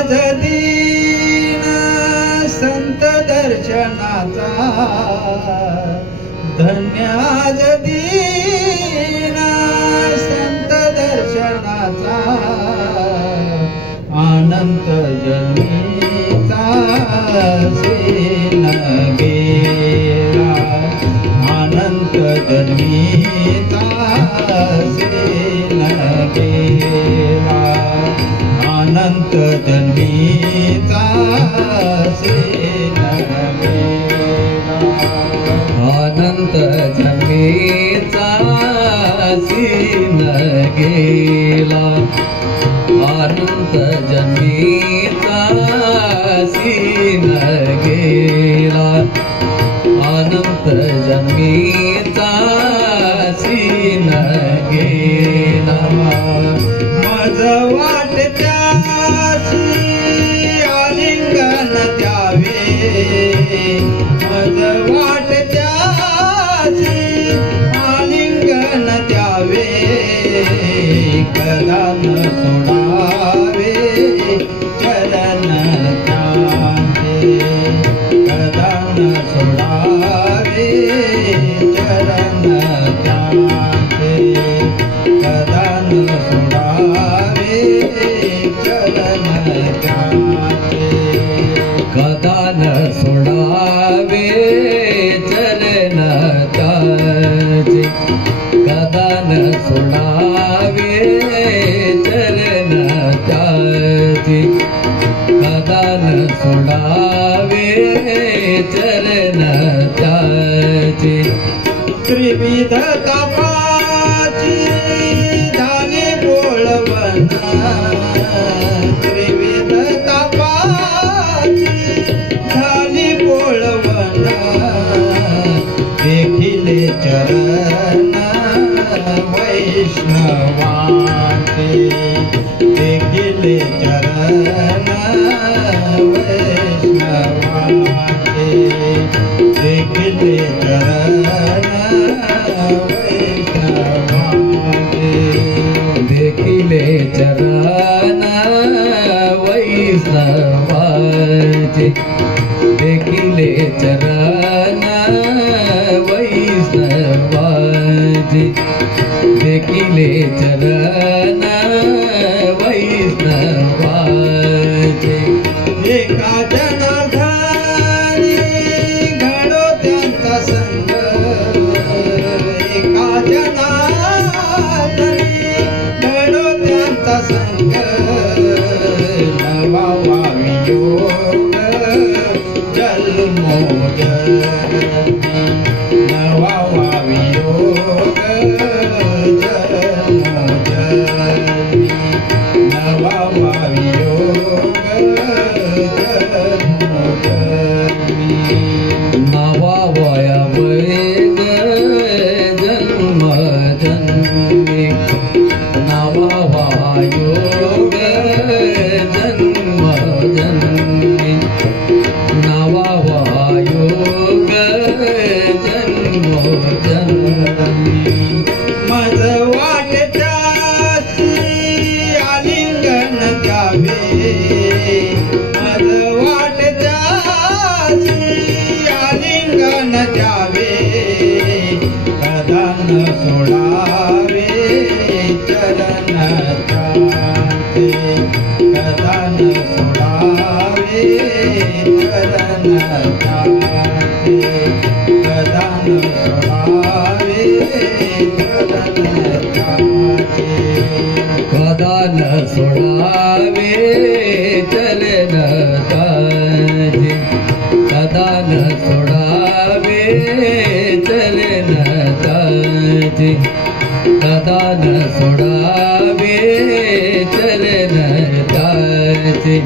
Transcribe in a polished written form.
आज दीन संत दर्शनाचा धन्य आज दीन संत दर्शनाचा अनंत जन्मीचा सीन गेला अनंत जन्मीचा सीन गेला अनंत जन्मीचा सीन गेला अनंत जन्मीचा सीन गेला अनंत जन्मीचा सीन गेला अनंत जन्मीचा सीन गेला मज वाटत्यासी आलिंगन द्यावे मज वाटत्यासी आलिंगन द्यावे कदा न सोडावे चरण त्याचे कदा न सोडावे चरण त्याचे कदा न सोडावे चरण त्याचे कदा न सोडावे चरण त्याचे कदा न सोडावे चरण त्याचे कदा न सोडावे चरण त्याचे त्रिविध तापाची झाली बोळवण त्रिविध तापाची झाली बोळवण देखिले चरण वैष्णवाचे देखिले चरण वैष्णवाचे देखिले चरण वैष्णवाचे देखिले चरण वैष्णवाचे देखिले चरण वैष्णवाचे देखिले चरण वैष्णवाचे एका जनार्दनी घडो त्यांचा संग एका जनार्दनी घडो त्यांचा संग नवावा वियोग जन्मोजन्मी नवावा वियोग जन्मोजन्मी नवावा वियोग जन्मोजन्मी नवावया वेग जन्मजन्मी नवावा योग जन्मजन्मी नवावा योग जन्मोजन्मी मज वाटत्यासी आलिंगन द्यावे मज वाटत्यासी आलिंगन द्यावे कदा न सोडावे चरण त्याचे कदा न सोडावे चरण त्याचे कदा न सोडावे चरण त्याचे कदा न सोडावे चरण त्याचे कदा न सोडावे चरण त्याचे कदा न सोडावे चरण त्याचे